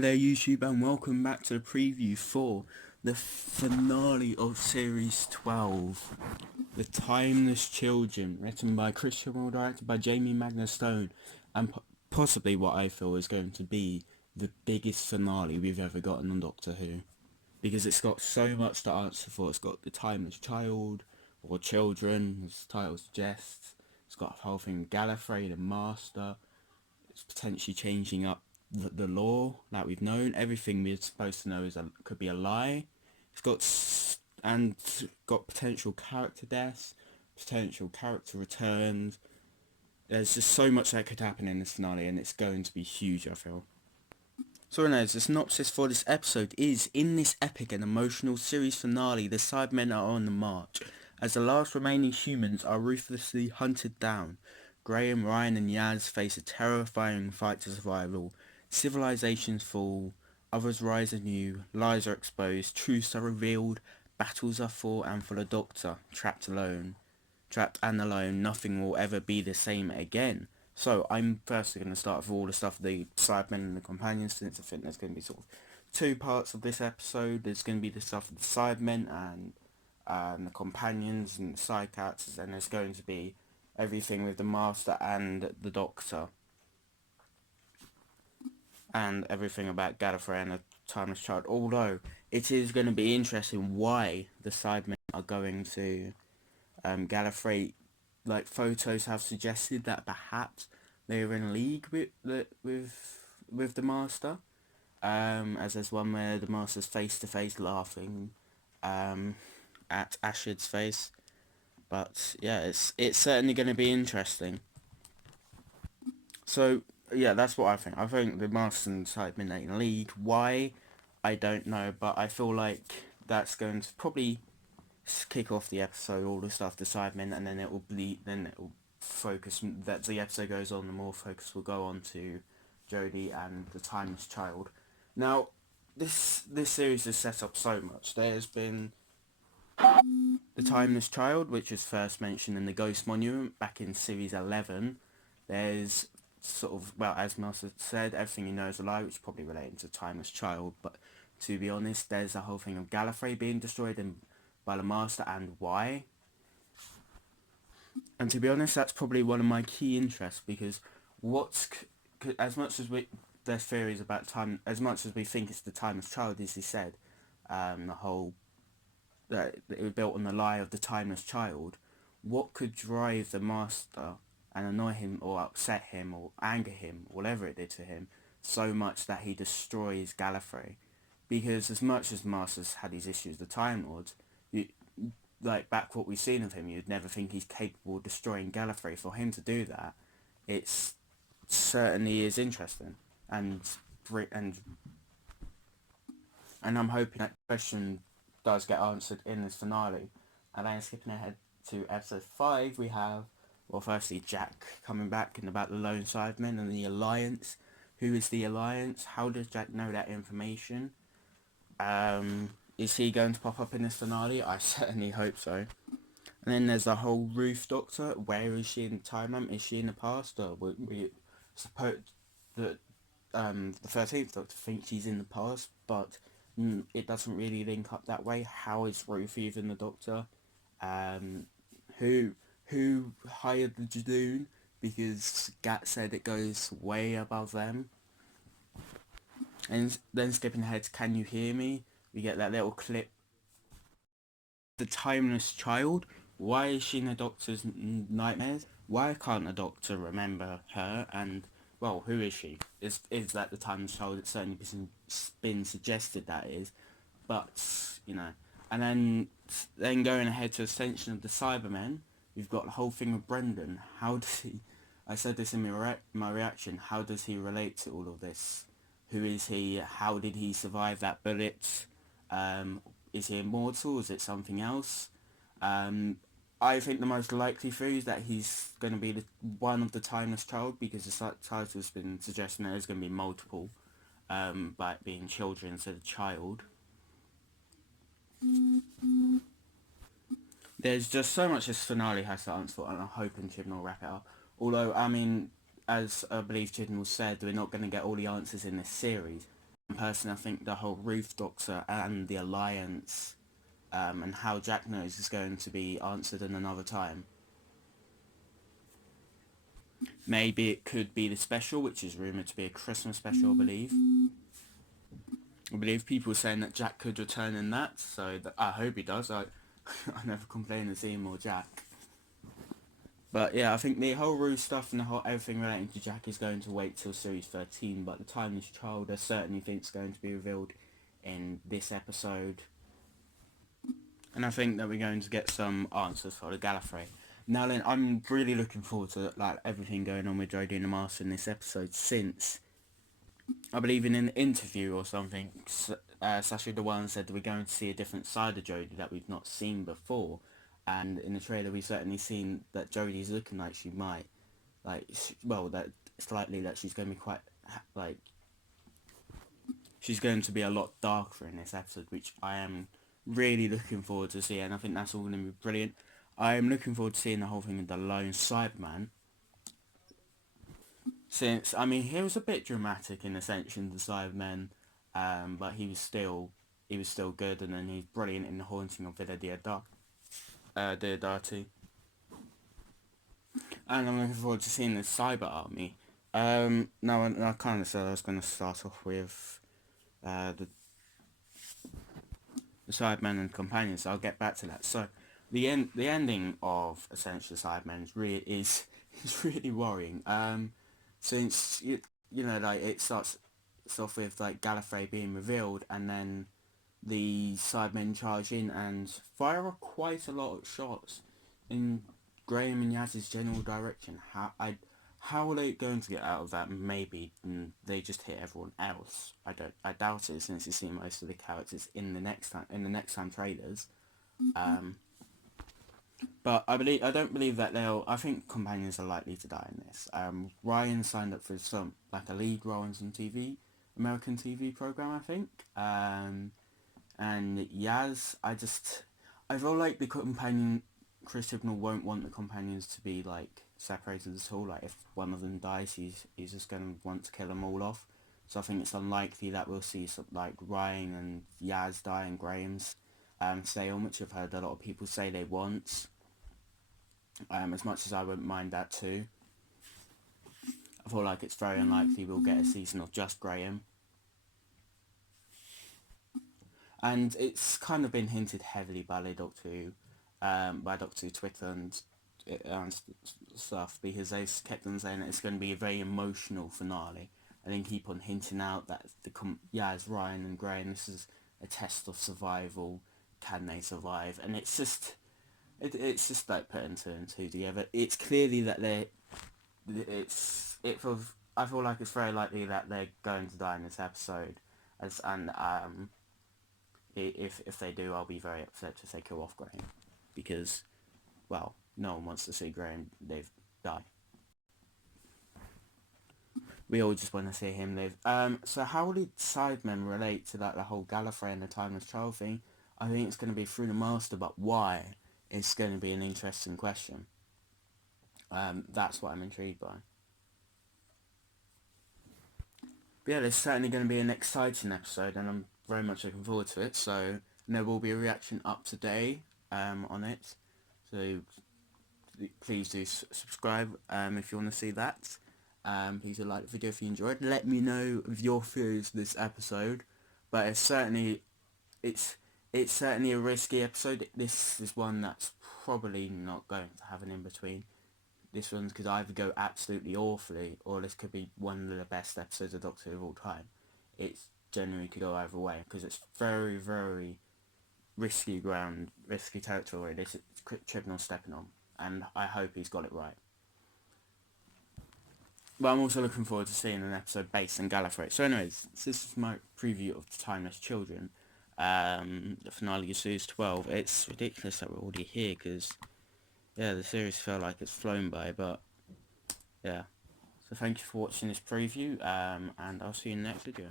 Hello there YouTube and welcome back to the preview for the finale of Series 12, The Timeless Children, written by Chris Chibnall, directed by Jamie Stone, and possibly what I feel is going to be the biggest finale we've ever gotten on Doctor Who. Because it's got so much to answer for. It's got the Timeless Child, or Children, as the title suggests. It's got a whole thing with Gallifrey, the Master. It's potentially changing up the law that we've known. Everything we're supposed to know could be a lie. It's got potential character deaths, potential character returns. There's just so much that could happen in this finale, and it's going to be huge, I feel. So anyways, the synopsis for this episode is, in this epic and emotional series finale, the Cybermen are on the march. As the last remaining humans are ruthlessly hunted down, Graham, Ryan and Yaz face a terrifying fight to survival. Civilizations fall, others rise anew, lies are exposed, truths are revealed, battles are fought, and for the Doctor, trapped and alone, nothing will ever be the same again. So I'm firstly going to start with all the stuff, the Cybermen and the companions, since I think there's going to be sort of two parts of this episode. There's going to be the stuff of the Cybermen and the companions and the Psycats, and there's going to be everything with the Master and the Doctor, and everything about Gallifrey and the Timeless Child. Although it is going to be interesting why the Cybermen are going to Gallifrey. Like, photos have suggested that perhaps they are in league with the Master. As there's one where the Master's face to face laughing at Ashid's face. But yeah, it's certainly going to be interesting. So yeah, that's what I think. I think the Master and Cybermen are in league. Why? I don't know, but I feel like that's going to probably kick off the episode, all the stuff, the Cybermen, and then it will focus, that the episode goes on, the more focus will go on to Jodie and the Timeless Child. Now, this series is set up so much. There's been the Timeless Child, which was first mentioned in the Ghost Monument back in Series 11. There's sort of, well, as Master said, everything you know is a lie, which is probably relating to Timeless Child, but to be honest, there's a whole thing of Gallifrey being destroyed by the Master and why. And to be honest, that's probably one of my key interests, because as much as there's theories about time, as much as we think it's the Timeless Child, as he said, the whole that it was built on the lie of the Timeless Child. What could drive the Master and annoy him or upset him or anger him, whatever it did to him, so much that he destroys Gallifrey? Because as much as the Master's had his issues with the Time Lords, like back what we've seen of him, you'd never think he's capable of destroying Gallifrey. For him to do that, it's certainly is interesting, and I'm hoping that question does get answered in this finale. And then skipping ahead to episode 5, we have, well, firstly Jack coming back and about the lone Cybermen and the Alliance. Who is the Alliance? How does Jack know that information? Is he going to pop up in this finale? I certainly hope so. And then there's the whole Ruth Doctor. Where is she in the timeline? Is she in the past, or we suppose that the 13th Doctor thinks she's in the past, but it doesn't really link up that way. How is Ruth even the Doctor? Who hired the Jadoon? Because Gat said it goes way above them. And then skipping ahead to Can You Hear Me? We get that little clip. The Timeless Child. Why is she in the Doctor's nightmares? Why can't the Doctor remember her? And, well, who is she? Is that the Timeless Child? It's certainly been suggested that is. But, you know. And then going ahead to Ascension of the Cybermen, we've got the whole thing with Brendan. How does he... I said this in my reaction. How does he relate to all of this? Who is he? How did he survive that bullet? Is he immortal? Is it something else? I think the most likely theory is that he's going to be one of the Timeless Child, because the title's been suggesting there's going to be multiple, by it being children instead of child. There's just so much this finale has to answer for, and I'm hoping Chibnall will wrap it up. Although, I mean, as I believe Chibnall said, we're not going to get all the answers in this series. personally, I think the whole Ruth Doctor and the Alliance, and how Jack knows is going to be answered in another time. Maybe it could be the special, which is rumoured to be a Christmas special, I believe. I believe people are saying that Jack could return in that, so I hope he does. I never complain to see more Jack. But yeah, I think the whole Rue stuff and the whole everything relating to Jack is going to wait till series 13, but the Timeless Child I certainly think is going to be revealed in this episode. And I think that we're going to get some answers for the Gallifrey. Now then, I'm really looking forward to like everything going on with Jodie and the Master in this episode, since I believe in an interview or something, Sacha Dhawan said that we're going to see a different side of Jodie that we've not seen before. And in the trailer we've certainly seen that Jodie's looking like she might, that slightly that she's going to be quite, like, she's going to be a lot darker in this episode, which I am really looking forward to seeing, and I think that's all going to be brilliant. I am looking forward to seeing the whole thing with the lone Cyberman. Since, I mean, he was a bit dramatic in Ascension, the Cybermen, but he was still good, and then he's brilliant in The Haunting of Villa Diodati. And I'm looking forward to seeing the Cyber Army. Now, I kind of said I was going to start off with the Cybermen and companions, so I'll get back to that. So, the ending of Essential Cybermen is really worrying. Since like it starts off with like Gallifrey being revealed, and then the Cybermen charge in and fire quite a lot of shots in Graham and Yaz's general direction. How are they going to get out of that? Maybe they just hit everyone else. I doubt it, since you see most of the characters in the next time trailers. But I don't believe that I think companions are likely to die in this. Ryan signed up for some, like, a lead role in some American TV program, I think. And Yaz, I feel like the companion, Chris Chibnall won't want the companions to be, like, separated at all. Like, if one of them dies, he's just going to want to kill them all off. So I think it's unlikely that we'll see like Ryan and Yaz die and Graham's stay on, which I've heard a lot of people say they want. As much as I wouldn't mind that too. I feel like it's very unlikely we'll get a season of just Graham. And it's kind of been hinted heavily by Doctor Who Twitter and stuff, because they've kept on saying that it's going to be a very emotional finale, and then keep on hinting out that Yaz, Ryan and Graham, this is a test of survival. Can they survive? And it's just like putting two and two together. It's clearly that I feel like it's very likely that they're going to die in this episode, if they do, I'll be very upset if they kill off Graham, because, well, no one wants to see Graham die. We all just want to see him live. So how did Sidemen relate to the whole Gallifrey and the Timeless Child thing? I think it's going to be through the Master, but why? It's going to be an interesting question. That's what I'm intrigued by. But yeah, there's certainly going to be an exciting episode, and I'm very much looking forward to it. So there will be a reaction up today on it. So please do subscribe if you want to see that. Please do like the video if you enjoyed. Let me know of your views this episode. But it's certainly a risky episode. This is one that's probably not going to have an in-between. This one could either go absolutely awfully, or this could be one of the best episodes of Doctor Who of all time. It generally could go either way, because it's very, very risky territory this is Chibnall stepping on, and I hope he's got it right. But I'm also looking forward to seeing an episode based in Gallifrey. So anyways, this is my preview of The Timeless Children. The finale of Series 12. It's ridiculous that we're already here, because, yeah, the series felt like it's flown by, but, yeah. So thank you for watching this preview, and I'll see you in the next video.